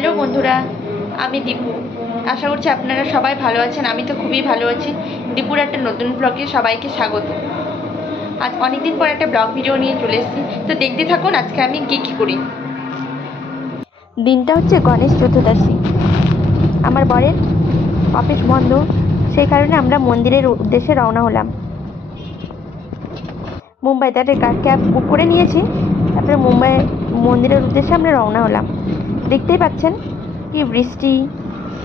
Hello বন্ধুরা, আমি দীপু। আশা করছি আপনারা সবাই ভালো আছেন। আমি তো খুবই ভালো আছি। দীপুর একটা নতুন ব্লগে সবাইকে স্বাগত। আজ অনেকদিন পর একটা ব্লগ ভিডিও নিয়ে চলে এসেছি, তো দেখতে থাকুন আজকে আমি কী করি। দিনটা হচ্ছে গণেশ চতুর্দশী। আমার বরের অফিস বন্ধ, সেই কারণে আমরা মন্দিরের উদ্দেশ্যে রওনা হলাম। মুম্বাইতে একটা ক্যাব বুক করে নিয়েছি, তারপরে মুম্বাই মন্দিরের উদ্দেশ্যে আমরা রওনা হলাম। দেখতেই পাচ্ছেন কি বৃষ্টি,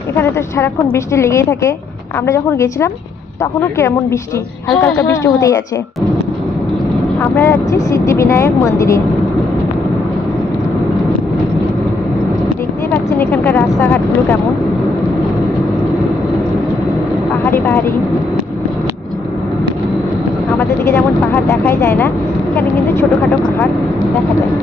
এখানে তো সারাক্ষণ বৃষ্টি লেগেই থাকে। আমরা যখন গেছিলাম তখনও কেমন বৃষ্টি, হালকা হালকা বৃষ্টি হতেই আছে। আমরা যাচ্ছি সিদ্ধিবিনায়ক মন্দিরে। দেখতেই পাচ্ছেন এখানকার রাস্তাঘাটগুলো কেমন পাহাড়ি পাহাড়ি। আমাদের দিকে যেমন পাহাড় দেখাই যায় না, এখানে কিন্তু ছোটোখাটো পাহাড় দেখা যায়।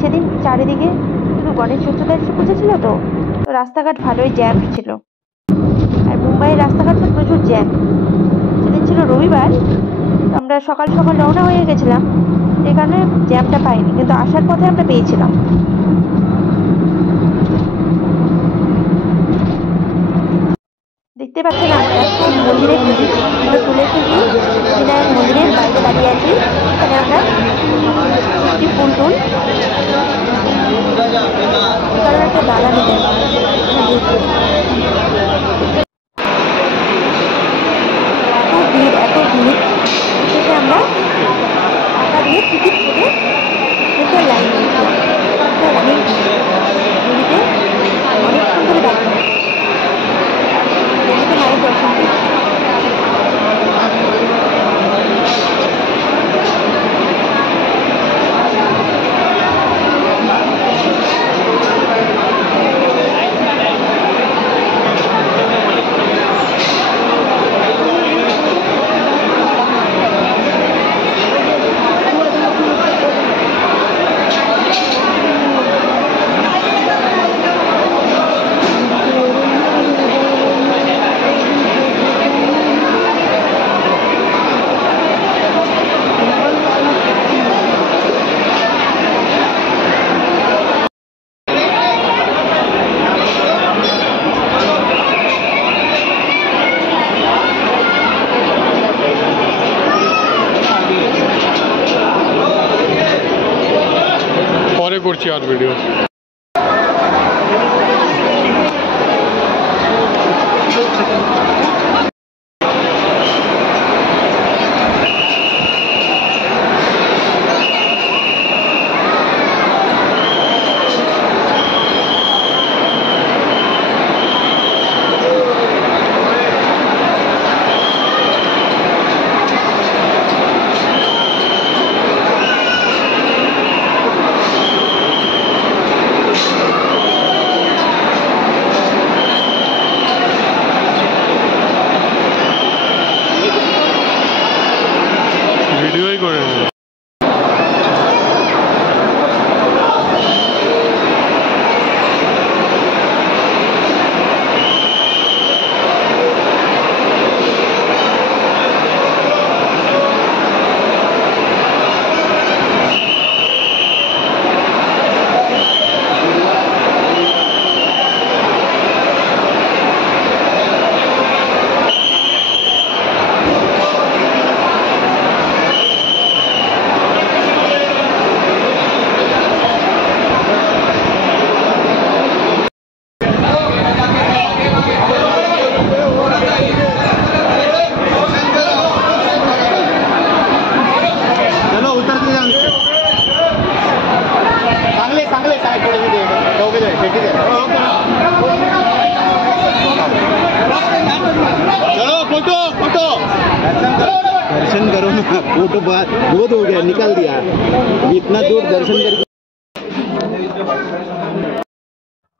সেদিন চারিদিকে শুধু গণেশ চতুর্দশী পুজো ছিল, তো রাস্তাঘাট ভালোই জ্যাম ছিল। আর মুম্বাইয়ের রাস্তাঘাট তো প্রচুর জ্যাম। সেদিন ছিল রবিবার, আমরা সকাল সকাল রওনা হয়ে গেছিলাম, এই কারণে জ্যামটা পাইনি, কিন্তু আসার পথে আমরা পেয়েছিলাম। দেখতে পাচ্ছেন মন্দিরে তুলে এসেছি, বিনায়ক মন্দিরের বাইরে দাঁড়িয়ে আছি। এখানে আমরা ফুল টুল কারণ একটা দাদা নিতে এত ভিড় শেষে আমরা টাকা দিয়ে টিকিট কেটে শেষে লাইন নিয়েছিলাম। অনেক ভিড়িতে অনেকক্ষণ ধরে দাঁড়িয়ে মায়ের দর্শন করেছি। পরে করছি আর ভিডিও। ভিডিওই করে दर्शन करो ना, फोटो बहुत हो गया, निकाल दिया इतना दूर दर्शन करके।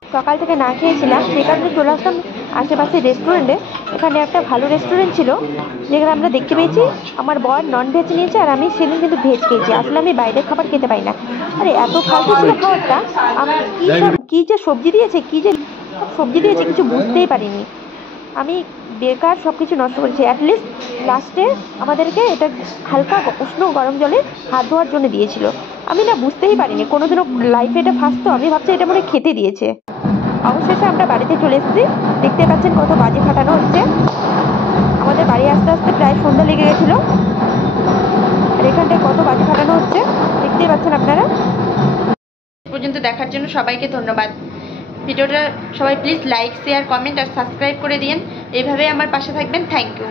সকাল থেকে না খেয়েছিলাম, সেই কারণে চলে আসলাম আশেপাশে রেস্টুরেন্টে। এখানে একটা ভালো রেস্টুরেন্ট ছিল, যেখানে আমরা দেখতে পেয়েছি আমার বর নন ভেজ নিয়েছে আর আমি সেদিন কিন্তু ভেজ খেয়েছি। আসলে আমি বাইরের খাবার খেতে পাই না। আরে এত ফালতু ছিল খাবারটা। আমি কী যে সবজি দিয়েছে, কিছু বুঝতেই পারিনি। আমি বেকার সব কিছু নষ্ট করেছে। অ্যাটলিস্ট লাস্টে আমাদেরকে এটা হালকা উষ্ণ গরম জলে হাত ধোয়ার জন্য দিয়েছিল। আমি না বুঝতেই পারিনি, কোনোদিনও লাইফে এটা ফার্স্ট, তো আমি ভাবছি এটা মনে হয় খেতে দিয়েছে। অবশেষে আমরা বাড়িতে চলে এসেছি। দেখতে পাচ্ছেন কত বাজি ফাটানো হচ্ছে। আমাদের বাড়ি আস্তে আস্তে প্রায় সন্ধ্যা লেগে গেছিলো। আর এখানটায় কত বাজি ফাটানো হচ্ছে দেখতেই পাচ্ছেন আপনারা। পর্যন্ত দেখার জন্য সবাইকে ধন্যবাদ। ভিডিওটা সবাই প্লিজ লাইক, শেয়ার, কমেন্ট আর সাবস্ক্রাইব করে দিন। এইভাবে আমার পাশে থাকবেন। Thank you.